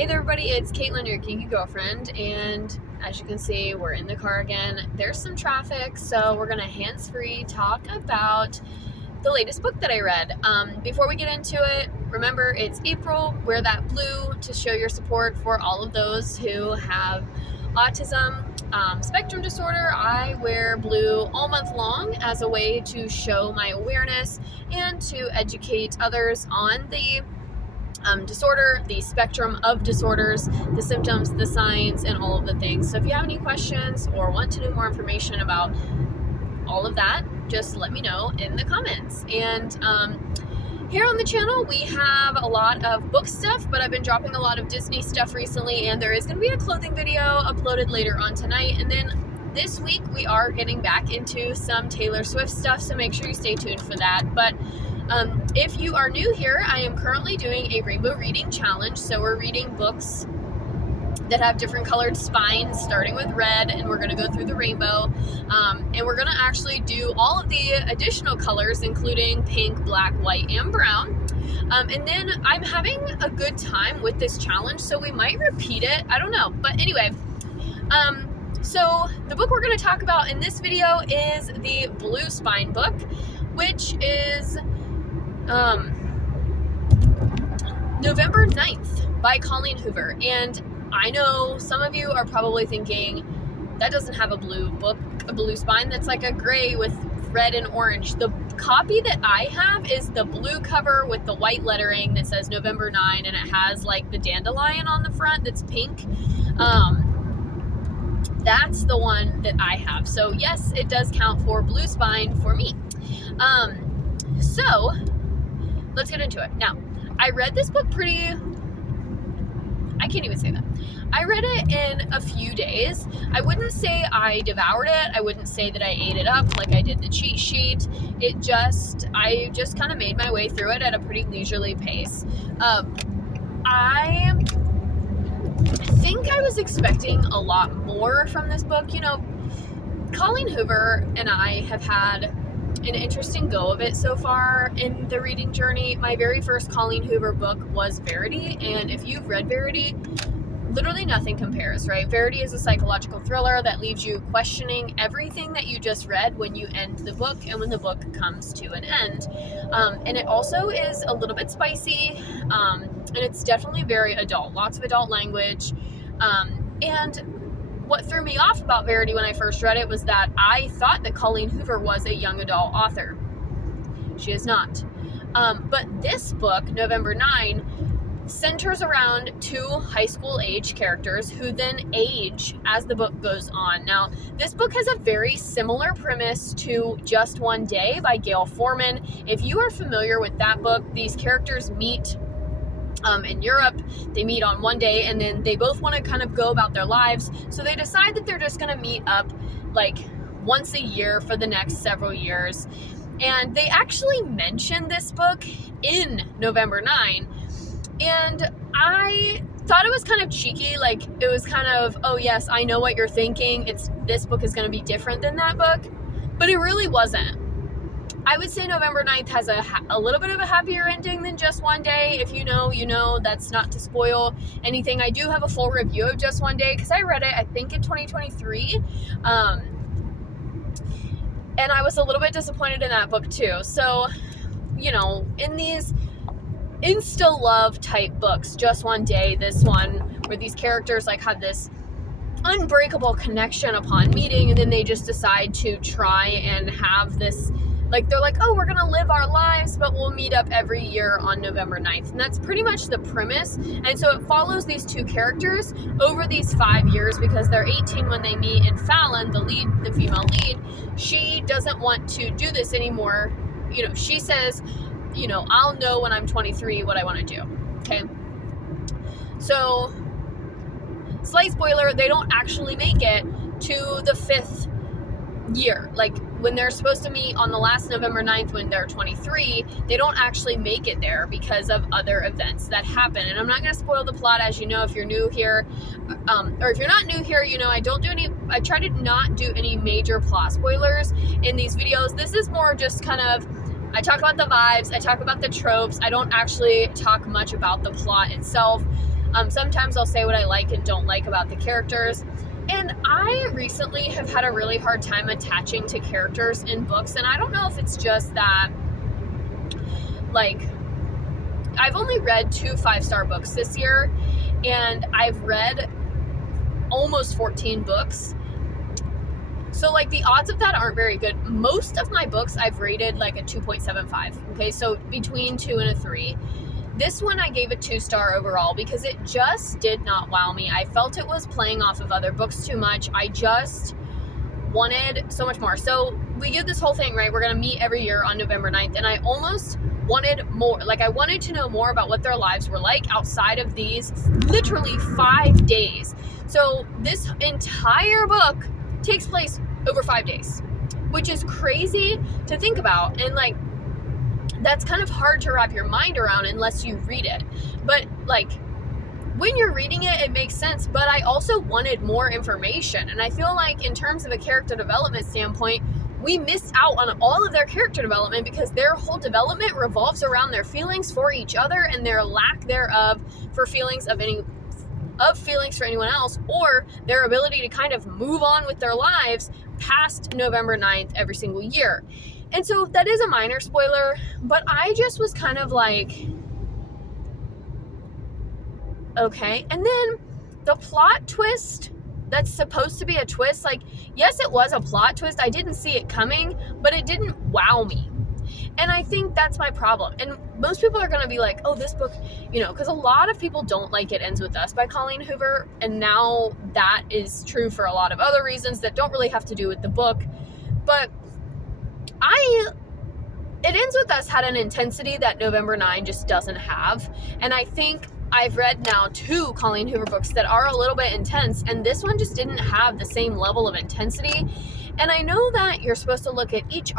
Hey there everybody, it's Caitlin, your geeky girlfriend, and as you can see, we're in the car again. There's some traffic, so we're gonna hands-free talk about the latest book that I read. Before we get into it, remember it's April, wear that blue to show your support for all of those who have autism spectrum disorder. I wear blue all month long as a way to show my awareness and to educate others on the disorder, the spectrum of disorders, the symptoms, the signs, and all of the things. So if you have any questions or want to know more information about all of that, just let me know in the comments. And here on the channel, we have a lot of book stuff, but I've been dropping a lot of Disney stuff recently, and there is going to be a clothing video uploaded later on tonight. And then this week, we are getting back into some Taylor Swift stuff, so make sure you stay tuned for that. But if you are new here, I am currently doing a rainbow reading challenge. So we're reading books that have different colored spines, starting with red, and we're going to go through the rainbow. And we're going to actually do all of the additional colors, including pink, black, white, and brown. And then I'm having a good time with this challenge, so we might repeat it. I don't know. But anyway, so the book we're going to talk about in this video is the Blue Spine book, which is November 9th by Colleen Hoover. And I know some of you are probably thinking, that doesn't have a blue book, a blue spine. That's like a gray with red and orange. The copy that I have is the blue cover with the white lettering that says November 9, and it has like the dandelion on the front that's pink. That's the one that I have. So yes, it does count for blue spine for me. So let's get into it. Now, I read this book I can't even say that. I read it in a few days. I wouldn't say I devoured it. I wouldn't say that I ate it up like I did the cheat sheet. I just kind of made my way through it at a pretty leisurely pace. I think I was expecting a lot more from this book. You know, Colleen Hoover and I have had an interesting go of it so far in the reading journey. My very first Colleen Hoover book was Verity, and if you've read Verity, literally nothing compares, right? Verity is a psychological thriller that leaves you questioning everything that you just read when you end the book and when the book comes to an end. And it also is a little bit spicy, and it's definitely very adult, lots of adult language. And what threw me off about Verity when I first read it was that I thought that Colleen Hoover was a young adult author. She is not. But this book, November 9, centers around two high school age characters who then age as the book goes on. Now, this book has a very similar premise to Just One Day by Gail Forman. If you are familiar with that book, these characters meet in Europe. They meet on one day, and then they both want to kind of go about their lives, so they decide that they're just going to meet up like once a year for the next several years. And they actually mention this book in November 9, and I thought it was kind of cheeky. Like, it was kind of, oh yes, I know what you're thinking, this book is going to be different than that book, but it really wasn't. I would say November 9th has a little bit of a happier ending than Just One Day. If you know, you know. That's not to spoil anything. I do have a full review of Just One Day because I read it, I think, in 2023. And I was a little bit disappointed in that book too. So, you know, in these insta-love type books, Just One Day, this one, where these characters like have this unbreakable connection upon meeting, and then they just decide to try and have this, like, they're like, oh, we're gonna live our lives, but we'll meet up every year on November 9th. And that's pretty much the premise. And so it follows these two characters over these 5 years because they're 18 when they meet, and Fallon, the female lead, she doesn't want to do this anymore. You know, she says, you know, I'll know when I'm 23 what I want to do. Okay. So, slight spoiler, they don't actually make it to the 5th year. Like, when they're supposed to meet on the last November 9th when they're 23, they don't actually make it there because of other events that happen. And I'm not going to spoil the plot, as you know, if you're new here, or if you're not new here, you know, I try to not do any major plot spoilers in these videos. This is more just kind of, I talk about the vibes, I talk about the tropes, I don't actually talk much about the plot itself. Sometimes I'll say what I like and don't like about the characters. And I recently have had a really hard time attaching to characters in books. And I don't know if it's just that, like, I've only read 2 5-star books this year, and I've read almost 14 books. So, like, the odds of that aren't very good. Most of my books I've rated like a 2.75. Okay, so between 2 and a 3. This one I gave a 2-star overall because it just did not wow me. I felt it was playing off of other books too much. I just wanted so much more. So we did this whole thing, right? We're going to meet every year on November 9th, and I almost wanted more. Like, I wanted to know more about what their lives were like outside of these literally 5 days. So this entire book takes place over 5 days, which is crazy to think about. And, like, that's kind of hard to wrap your mind around unless you read it. But, like, when you're reading it, it makes sense. But I also wanted more information. And I feel like in terms of a character development standpoint, we missed out on all of their character development because their whole development revolves around their feelings for each other and their lack thereof for feelings of feelings for anyone else, or their ability to kind of move on with their lives past November 9th every single year. And so that is a minor spoiler, but I just was kind of like, okay. And then the plot twist that's supposed to be a twist, like, yes, it was a plot twist. I didn't see it coming, but it didn't wow me. And I think that's my problem. And most people are going to be like, oh, this book, because a lot of people don't like It Ends With Us by Colleen Hoover. And now that is true for a lot of other reasons that don't really have to do with the book. But It Ends With Us had an intensity that November 9 just doesn't have. And I think I've read now 2 Colleen Hoover books that are a little bit intense, and this one just didn't have the same level of intensity. And I know that you're supposed to look at each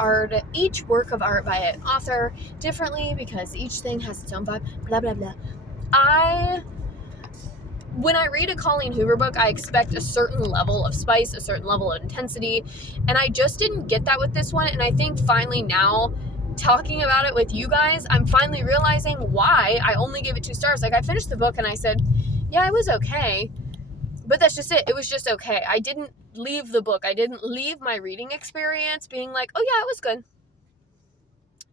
work of art by an author differently because each thing has its own vibe, blah, blah, blah. When I read a Colleen Hoover book, I expect a certain level of spice, a certain level of intensity, and I just didn't get that with this one. And I think finally now, talking about it with you guys, I'm finally realizing why I only gave it 2 stars. Like, I finished the book and I said, yeah, it was okay, but that's just it. It was just okay. I didn't leave the book. I didn't leave my reading experience being like, oh yeah, it was good.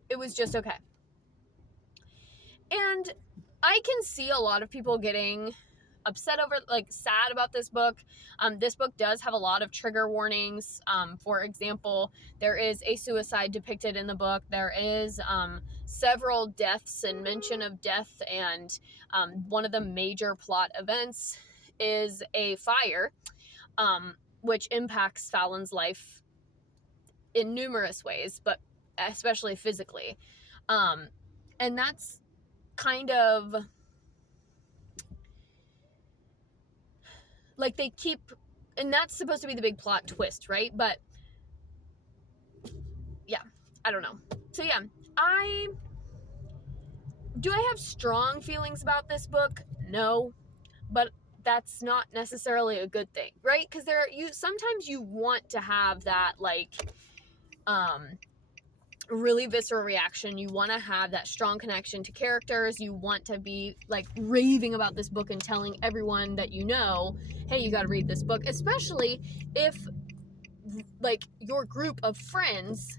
It was just okay. And I can see a lot of people getting upset over, like, sad about this book. This book does have a lot of trigger warnings. For example, there is a suicide depicted in the book. There is several deaths and mention of death, and one of the major plot events is a fire, which impacts Fallon's life in numerous ways, but especially physically. And that's kind of like and that's supposed to be the big plot twist, right? But yeah, I don't know. So yeah, do I have strong feelings about this book? No, but that's not necessarily a good thing, right? Because sometimes you want to have that, like, really visceral reaction. You want to have that strong connection to characters. You want to be, like, raving about this book and telling everyone that you know, hey, you got to read this book, especially if, like, your group of friends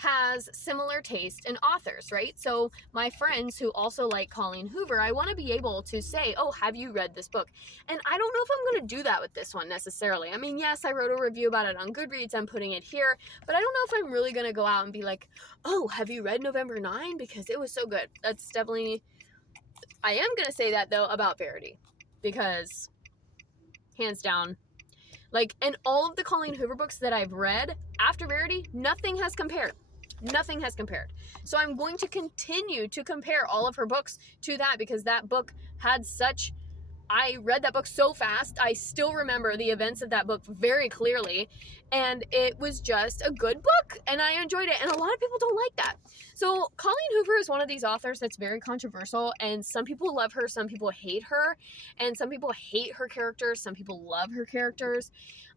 has similar taste in authors, right? So my friends who also like Colleen Hoover, I want to be able to say, oh, have you read this book? And I don't know if I'm going to do that with this one necessarily. I mean, yes, I wrote a review about it on Goodreads. I'm putting it here, but I don't know if I'm really going to go out and be like, oh, have you read November 9? Because it was so good. That's definitely, I am going to say that though about Verity, because hands down, like, in all of the Colleen Hoover books that I've read after Verity, nothing has compared. Nothing has compared. So I'm going to continue to compare all of her books to that, because that book had I read that book so fast. I still remember the events of that book very clearly, and it was just a good book, and I enjoyed it, and a lot of people don't like that. So Colleen Hoover is one of these authors that's very controversial, and some people love her, some people hate her, and some people hate her characters, some people love her characters.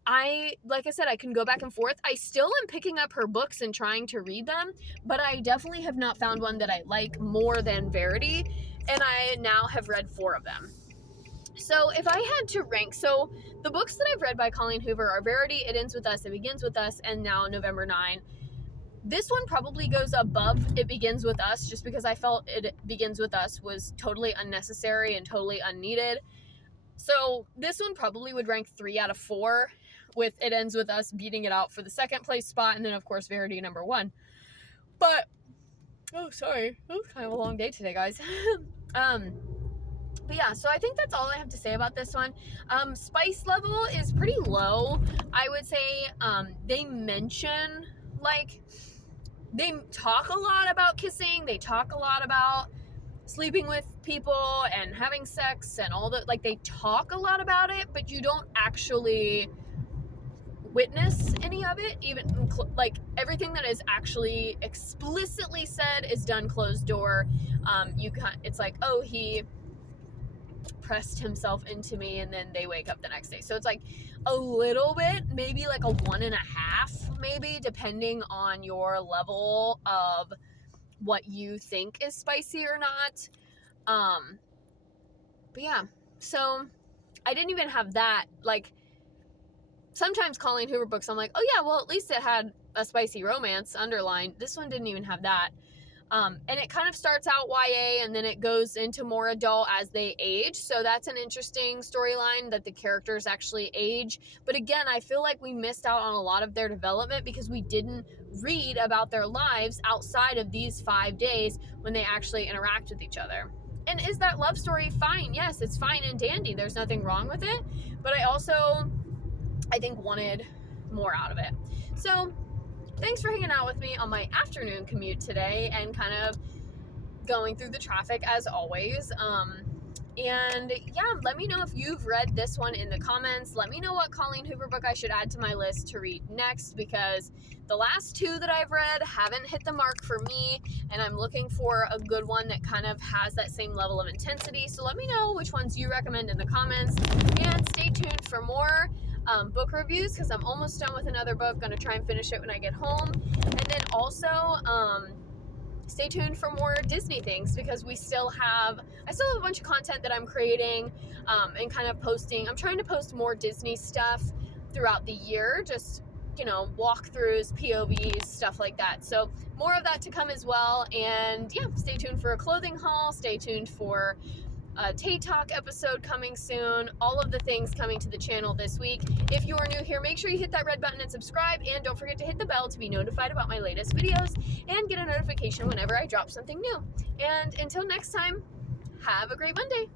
Like I said, I can go back and forth. I still am picking up her books and trying to read them, but I definitely have not found one that I like more than Verity. and I now have read 4 of them. So if I had to rank, so the books that I've read by Colleen Hoover are Verity, It Ends With Us, It Begins With Us, and now November 9. This one probably goes above It Begins With Us, just because I felt It Begins With Us was totally unnecessary and totally unneeded. So this one probably would rank 3 out of 4, with It Ends With Us beating it out for the second place spot, and then of course Verity number 1. But, oh sorry, it was kind of a long day today, guys. But yeah, so I think that's all I have to say about this one. Spice level is pretty low. I would say they mention, like, they talk a lot about kissing. They talk a lot about sleeping with people and having sex and all that. Like, they talk a lot about it, but you don't actually witness any of it. Even, like, everything that is actually explicitly said is done closed door. It's like, oh, he pressed himself into me, and then they wake up the next day. So it's like a little bit, maybe like a 1.5, maybe, depending on your level of what you think is spicy or not. But yeah, so I didn't even have that. Like, sometimes Colleen Hoover books, I'm like, oh yeah, well, at least it had a spicy romance underlined. This one didn't even have that. And it kind of starts out YA, and then it goes into more adult as they age. So that's an interesting storyline, that the characters actually age. But again, I feel like we missed out on a lot of their development because we didn't read about their lives outside of these 5 days when they actually interact with each other. And is that love story fine? Yes, it's fine and dandy. There's nothing wrong with it. But I think, wanted more out of it. So thanks for hanging out with me on my afternoon commute today and kind of going through the traffic as always. And yeah, let me know if you've read this one in the comments. Let me know what Colleen Hoover book I should add to my list to read next, because the last 2 that I've read haven't hit the mark for me, and I'm looking for a good one that kind of has that same level of intensity. So let me know which ones you recommend in the comments, and stay tuned for more book reviews, because I'm almost done with another book. Gonna try and finish it when I get home. And then also stay tuned for more Disney things, because I still have a bunch of content that I'm creating and kind of posting. I'm trying to post more Disney stuff throughout the year, just, walkthroughs, POVs, stuff like that. So more of that to come as well. And yeah, stay tuned for a clothing haul. Stay tuned for a Tay Talk episode coming soon. All of the things coming to the channel this week. If you are new here, make sure you hit that red button and subscribe, and don't forget to hit the bell to be notified about my latest videos and get a notification whenever I drop something new. And until next time, have a great Monday.